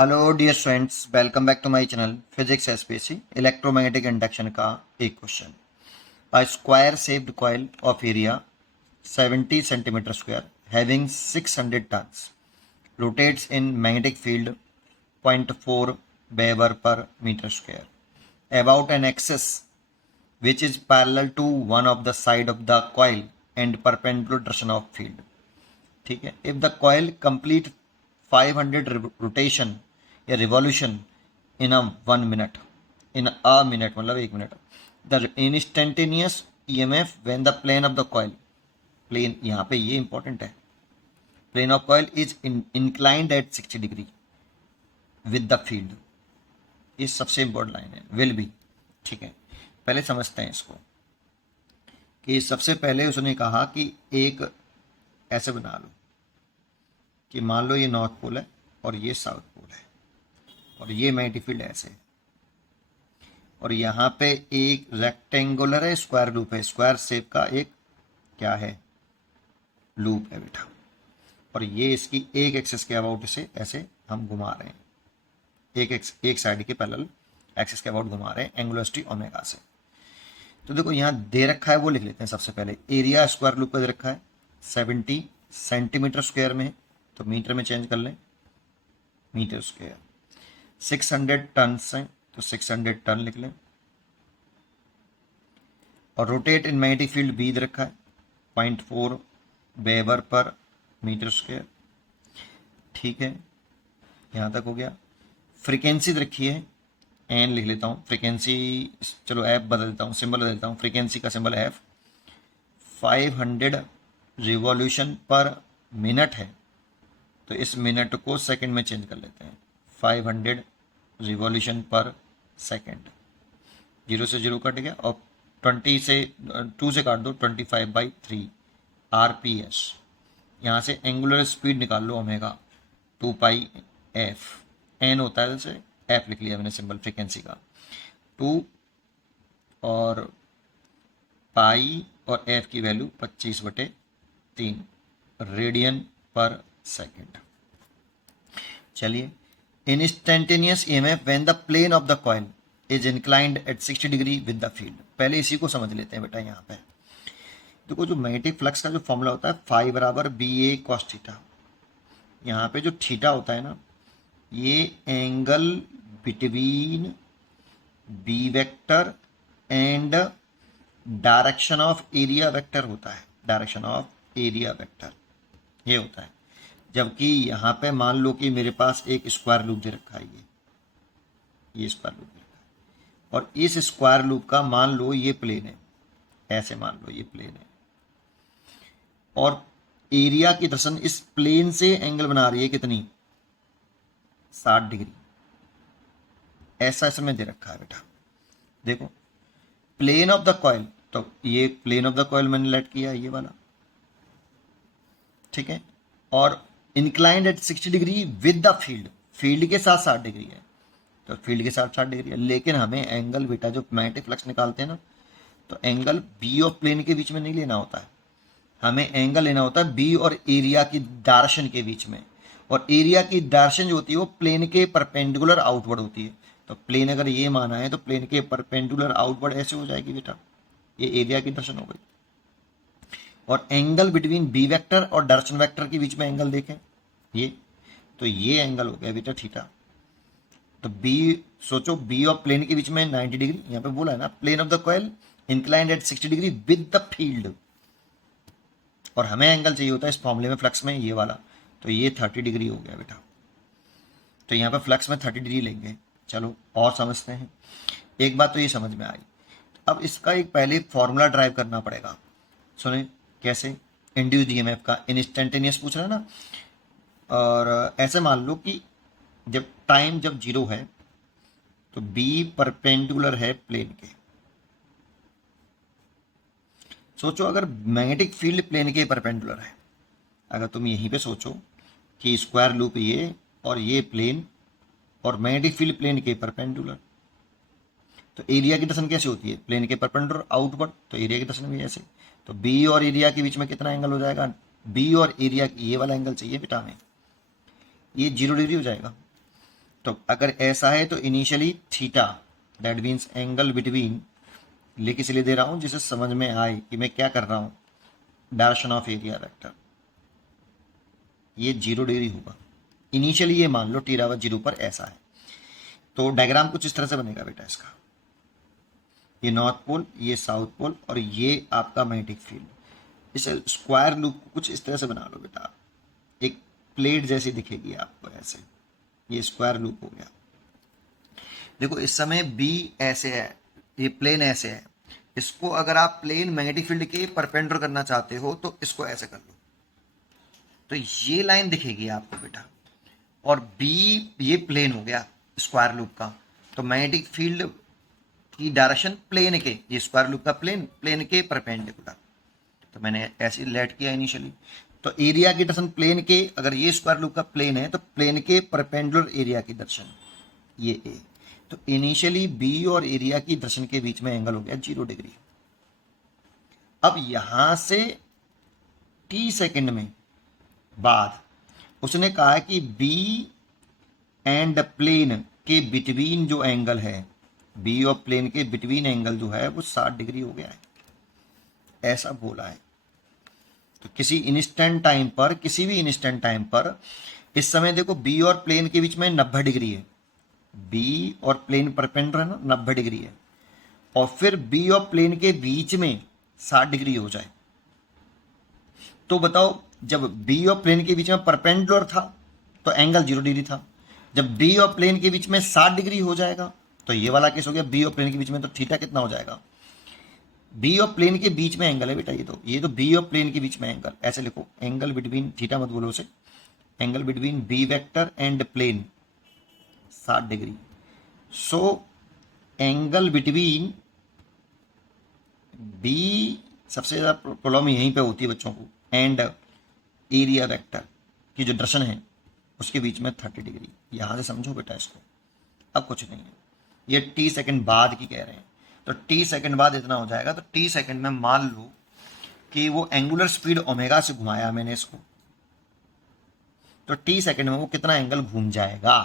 Hello dear students, welcome back to my channel physics SPSC electromagnetic induction का एक question. A square shaped coil of area 70 centimetre square having 600 turns rotates in magnetic field 0.4 Weber per meter square about an axis which is parallel to one of the side of the coil and perpendicular direction of field। ठीक है। If the coil complete 500 rotation या revolution in a 1 minute, in a minute मतलब 1 minute, the instantaneous EMF when the plane of the coil, plane यहाँ पे ये important है, plane of coil is inclined at 60 degree with the field. ये सबसे important line है, will be. ठीक है, पहले समझते हैं इसको कि सबसे पहले उसने कहा कि एक ऐसे बना लो कि मान लो ये नॉर्थ पोल है और ये साउथ पोल है और ये मैग्नेटिक फील्ड ऐसे है और यहाँ पे एक रेक्टेंगुलर है, स्क्वायर लूप है, स्क्वायर शेप का एक क्या है, लूप है बेटा। और ये इसकी एक एक्सिस के अबाउट इसे ऐसे हम घुमा रहे हैं, एक साइड के पैरेलल एक्सिस के अबाउट घुमा रहे हैं एंगुलर वेलोसिटी ओमेगा से। तो देखो यहाँ दे रखा है, वो लिख लेते हैं सबसे पहले। एरिया स्क्वायर लूप का दे रखा है 70 सेंटीमीटर स्क्वायर में है, तो मीटर में चेंज कर लें, मीटर स्क्वायर। 600 टन है तो 600 टन लिख लें। और rotate in magnetic field B दे रखा है 0.4 वेबर पर मीटर स्क्वायर। ठीक है, यहाँ तक हो गया। फ्रीक्वेंसी रखी है एन, लिख लेता हूँ फ्रीक्वेंसी, चलो एफ बदल देता हूँ, सिंबल बदल देता हूँ, फ्रीक्वेंसी का सिंबल है एफ। 500 रिवॉल्यूशन पर मिनट है तो इस मिनट को सेकंड में चेंज कर लेते हैं, 500 रिवॉल्यूशन पर सेकंड। 0 से 0 कट गया और 20 से 2 से काट दो, 25/3 RPS। यहाँ से एंगुलर स्पीड निकाल लो ओमेगा, 2πf। एन होता है जैसे एफ लिख लिया मैंने सिंबल फ्रीक्वेंसी का, 2 और पाई और एफ की वैल्यू 25/3 रेडियन पर सेकेंड। चलिए, instantaneous EMF when the plane of the coil is inclined at 60 degree with the field. पहले इसी को समझ लेते हैं बेटा। यहाँ पे देखो, जो मैग्नेटिक फ्लक्स का जो फॉर्मूला होता है फाई बराबर BA cos थीटा। यहाँ पे जो थीटा होता है ना, ये angle between B vector and direction of area vector होता है, डायरेक्शन ऑफ एरिया वेक्टर ये होता है। जबकि यहाँ पे मान लो कि मेरे पास एक स्क्वायर लूप दे रखा है, ये स्क्वायर लूप दे रखा है और इस स्क्वायर लूप का मान लो ये प्लेन है, ऐसे मान लो ये प्लेन है और एरिया की दर्शन इस प्लेन से एंगल बना रही है कितनी, 60 डिग्री। ऐसा इसमें दे रखा है बेटा। देखो, प्लेन ऑफ द कॉइल, तो ये प्लेन ऑफ द कॉइल मैंने लेट किया ये वाला, ठीक है। और inclined at 60 degree with the field, field के साथ 60 डिग्री है, तो फील्ड के साथ 60 डिग्री है। लेकिन हमें एंगल बेटा जो मैग्नेटिक फ्लक्स निकालते हैं ना, तो एंगल बी और प्लेन के बीच में नहीं लेना होता है, हमें एंगल लेना होता है बी और एरिया की डायरेक्शन के बीच में। और एरिया की डायरेक्शन जो होती है वो प्लेन के परपेंडिकुलर आउटवर्ड होती है। तो प्लेन अगर ये माना है तो प्लेन के परपेंडिकुलर आउटवर्ड ऐसे हो जाएगी बेटा, ये एरिया की डायरेक्शन हो गई। और एंगल बिटवीन बी वेक्टर और डायरेक्शन वेक्टर के बीच में एंगल देखें ये, तो ये एंगल हो गया बेटा थीटा। तो बी, सोचो बी और प्लेन के बीच में 90 डिग्री, यहाँ पे बोला है ना plane of the coil inclined at 60 degree with the field. और हमें एंगल चाहिए होता है इस फॉर्मूले में फ्लक्स में ये वाला, तो ये 30 डिग्री हो गया बेटा। तो यहाँ पे फ्लक्स में 30 डिग्री लेंगे। चलो और समझते हैं। एक बात तो ये समझ में आई, अब इसका एक पहले फॉर्मूला ड्राइव करना पड़ेगा। सुने कैसे, इंड्यूस्ड ईएमएफ का इंस्टेंटेनियस पूछ रहा है ना। और ऐसे मान लो कि जब टाइम जब 0 है तो बी परपेंडिकुलर है प्लेन के। सोचो अगर मैग्नेटिक फील्ड प्लेन के परपेंडिकुलर है, अगर तुम यहीं पे सोचो कि स्क्वायर लूप ये और ये प्लेन और मैग्नेटिक फील्ड प्लेन के परपेंडिकुलर, तो एरिया की डायरेक्शन कैसे होती है, प्लेन के परपेंडिकुलर आउटवर्ड, तो एरिया की डायरेक्शन भी ऐसे। तो बी और एरिया के बीच में कितना एंगल हो जाएगा, बी और एरिया ये वाला एंगल चाहिए बेटा हमें, ये 0 डिग्री हो जाएगा। तो अगर ऐसा है तो initially theta, that means angle between, लिख इसलिए दे रहा हूं जिसे समझ में आए कि मैं क्या कर रहा हूं, डायरेक्शन ऑफ एरिया वेक्टर, ये 0 डिग्री होगा। इनिशियली ये मान लो t = 0 पर ऐसा है, तो डायग्राम कुछ इस तरह से बनेगा बेटा इसका, ये नॉर्थ पोल, ये साउथ पोल, और ये आपका मैग्नेटिक फील्ड। इस स्क्वायर लूप को कुछ इस तरह से बना लो बेटा, एक प्लेट जैसी दिखेगी आपको ऐसे, ये स्क्वायर लूप हो गया। देखो इस समय बी ऐसे है, ये प्लेन ऐसे है, इसको अगर आप प्लेन मैग्नेटिक फील्ड के परपेंडिकुलर करना चाहते हो तो इसको ऐसे कर लो, तो ये लाइन दिखेगी आपको बेटा, और बी ये प्लेन हो गया स्क्वायर लूप का, तो मैग्नेटिक फील्ड की डायरेक्शन प्लेन के, ये स्क्वायर लूप का प्लेन के परपेंडिकुलर, तो मैंने ऐसे लेट किया इनिशियली। तो एरिया की डायरेक्शन प्लेन के, अगर ये स्क्वायर लूप का प्लेन है तो प्लेन के परपेंडिकुलर एरिया की डायरेक्शन ये ए, तो इनिशियली बी और एरिया की डायरेक्शन के बीच में एंगल हो गया 0 डिग्री। अब यहां से t सेकंड में बाद उसने कहा है कि बी एंड प्लेन के बिटवीन जो एंगल है, बी और प्लेन के बिटवीन एंगल जो है वो 60 डिग्री हो गया है, ऐसा बोला है। तो किसी इंस्टेंट टाइम पर, किसी भी इंस्टेंट टाइम पर, इस समय देखो बी और प्लेन के बीच में 90 डिग्री है, बी और प्लेन परपेंडिकुलर है ना, 90 डिग्री है, और फिर बी और प्लेन के बीच में 60 डिग्री हो जाए, तो बताओ जब बी और प्लेन के बीच में परपेंडिकुलर था तो एंगल 0 डिग्री था, जब बी और प्लेन के बीच में 60 डिग्री हो जाएगा तो ये वाला केस हो गया, बी और प्लेन के बीच में, तो थीटा कितना हो जाएगा, बी और प्लेन के बीच में एंगल है बेटा, ये तो बी और प्लेन के बीच में एंगल, ऐसे लिखो, एंगल बिटवीन, थीटा मत बोलो उसे, angle between B vector and plane 60 degree. So angle between B, सबसे ज्यादा प्रॉब्लम यहीं पे होती है बच्चों को, एंड एरिया वेक्टर की जो डायरेक्शन है उसके बीच में 30 डिग्री, यहां से समझो बेटा इसको, अब कुछ नहीं है, ये टी सेकंड बाद की कह रहे हैं, तो टी सेकंड बाद इतना हो जाएगा, तो टी सेकंड में मान लो कि वो एंगुलर स्पीड ओमेगा से घुमाया मैंने इसको, तो टी सेकंड में वो कितना एंगल घूम जाएगा,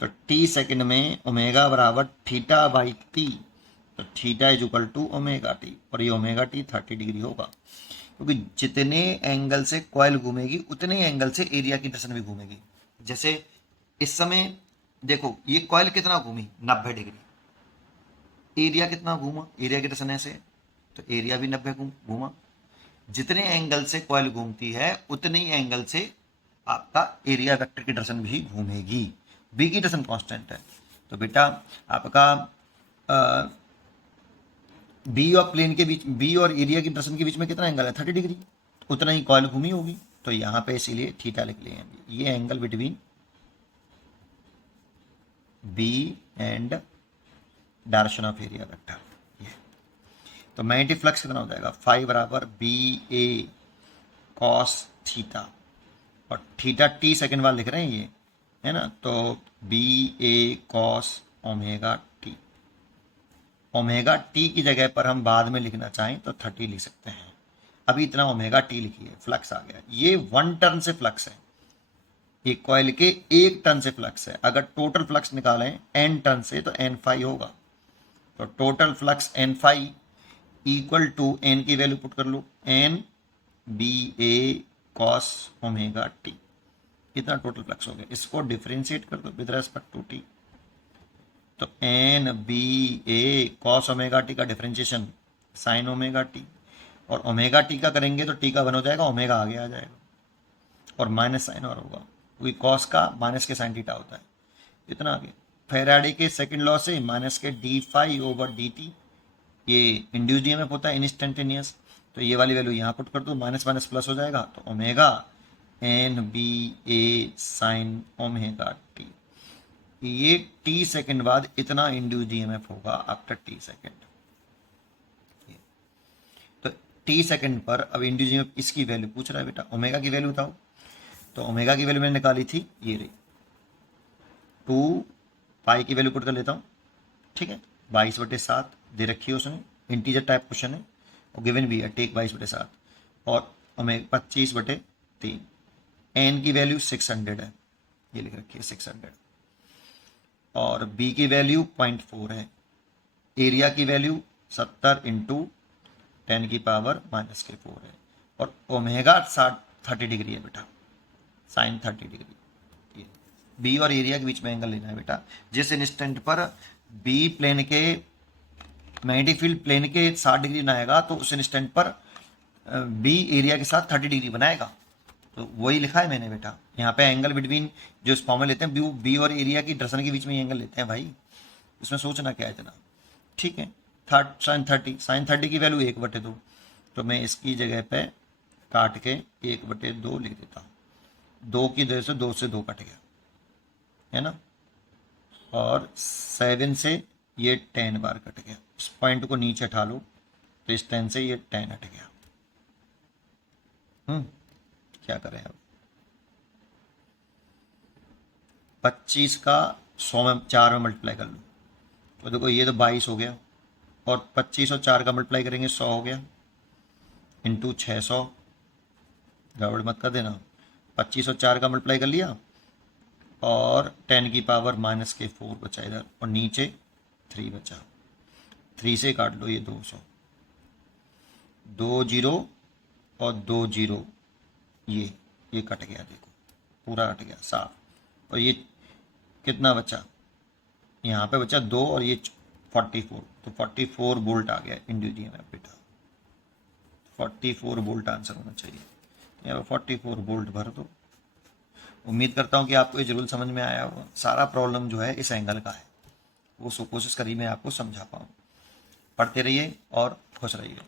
तो टी सेकंड में ओमेगा बराबर थीटा बाई टी, तो theta is equal to omega T, और ये ओमेगा टी 30 डिग्री होगा, क्योंकि जितने एंगल से कॉइल घूमेगी उतने एंगल से एरिया की डायरेक्शन भी घूमेगी। जैसे इस समय देखो ये कॉइल कितना घूमी, 90 डिग्री, एरिया कितना घूमा, एरिया की डायरेक्शन ऐसे, तो एरिया भी 90 घूमा, जितने एंगल से कॉइल घूमती है उतने ही एंगल से आपका एरिया वेक्टर की डायरेक्शन भी घूमेगी, बी की डायरेक्शन कांस्टेंट है, तो बेटा आपका बी और प्लेन के बीच, बी और एरिया की डायरेक्शन के बीच में कितना एंगल है, 30 डिग्री, उतना ही कॉइल घूमी होगी, तो यहाँ पे इसीलिए थीटा लिख लेंगे, ये angle between B and direction of area vector, ये, तो मैग्नेटिक फ्लक्स कितना हो जाएगा, 5 बराबर बी ए कॉस थीटा, और थीटा टी सेकंड बाद लिख रहे हैं ये, है ना, तो B A cos omega T, omega T की जगह पर हम बाद में लिखना चाहें तो 30 लिख सकते हैं, अभी इतना ओमेगा टी लिखिए, फ्लक्स आ गया, ये 1 टर्न से फ्लक्स है, ये कॉइल के 1 टर्न से फ्लक्स है, अगर टोटल फ्लक्स निकालें n टर्न से तो n फाई होगा, तो total flux n phi equal to n की वैल्यू पुट कर लो, n B A cos omega T, इतना टोटल फ्लक्स हो गया, इसको डिफरेंशिएट कर दो विद रेस्पेक्ट टू टी, तो N B A cos omega T का डिफरेंशिएशन साइन ओमेगा टी, और ओमेगा टी का करेंगे तो टी का 1 हो जाएगा, ओमेगा आगे आ जाएगा, और माइनस साइन और होगा, क्योंकि कॉस का माइनस के साइन थीटा होता है, इतना आगे। फेराडे के सेकंड लॉ से minus K D phi over D T, ये इंड्यूस्ड ईएमएफ होता है इंस्टेंटेनियस, तो ये वाली वैल्यू यहाँ पुट कर दो, माइनस माइनस प्लस हो जाएगा, तो ओमेगा एन बी ए साइन ओमेगा टी, ये टी सेकंड बाद इतना इंड्यूस्ड ईएमएफ होगा आफ्टर टी सेकंड, तो टी सेकंड पर अब इंड्यूस्ड ईएमएफ इसकी वैल्यू पूछ रहा है बेटा, ओमेगा की वैल्यू बताओ, तो ओमेगा की वैल्यू मैंने निकाली थी, ये रही 2 पाई की वैल्यू पुट कर लेता हूँ, ठीक है, 22/7 दे रखी है उसने, इंटीजर टाइप क्वेश्चन है, और गिवन भी है टेक 22/7, और ओमेगा 25/3, एन की वैल्यू 600 है, ये लिख रखी है 600, और बी की वैल्यू 0.4 है, एरिया की वैल्यू 70 इंटू 10 की पावर -4 है, और ओमेगा 30 डिग्री है बेटा, साइन 30 डिग्री। ये बी और एरिया के बीच में एंगल लेना है बेटा। जिस इंस्टेंट पर बी प्लेन के मैग्नेटिक फील्ड प्लेन के 60 डिग्री बनाएगा तो उस इंस्टेंट पर बी एरिया के साथ 30 डिग्री बनाएगा। तो वही लिखा है मैंने बेटा। यहाँ पे एंगल बिटवीन जो इस फॉर्म में लेते हैं बी और एरिया की दर्शन के बीच में एंगल लेते हैं भाई, इसमें सोचना क्या है इतना। ठीक है, साइन 30 की वैल्यू 1/2, तो मैं इसकी जगह पे काट के 1/2 लिख देता हूँ। 2 की वजह से 2 से 2 कट गया है ना, और 7 से ये 10 बार कट गया। इस पॉइंट को नीचे हटा लो तो इस 10 से ये 10 हट गया। क्या करें अब, 25 का 100 में 4 में मल्टीप्लाई कर लो तो देखो ये तो 22 हो गया, और 25 और 4 का मल्टीप्लाई करेंगे 100 हो गया, इंटू 600, गड़बड़ मत कर देना। 25 और 4 का मल्टीप्लाई कर लिया, और 10 की पावर -4 बचा इधर, और नीचे 3 बचा। 3 से काट लो ये 200, 2 जीरो और 2 जीरो, ये कट गया, देखो पूरा कट गया साफ। और ये कितना बचा, यहाँ पे बचा 2 और ये 44, तो 44 वोल्ट आ गया इंडिविजुअल है बेटा। 44 वोल्ट आंसर होना चाहिए, यहाँ पर 44 वोल्ट भर दो। उम्मीद करता हूँ कि आपको ये जरूर समझ में आया होगा। सारा प्रॉब्लम जो है इस एंगल का है, वो कोशिश करी मैं आपको समझा पाऊँ। पढ़ते रहिए और खुश रहिए।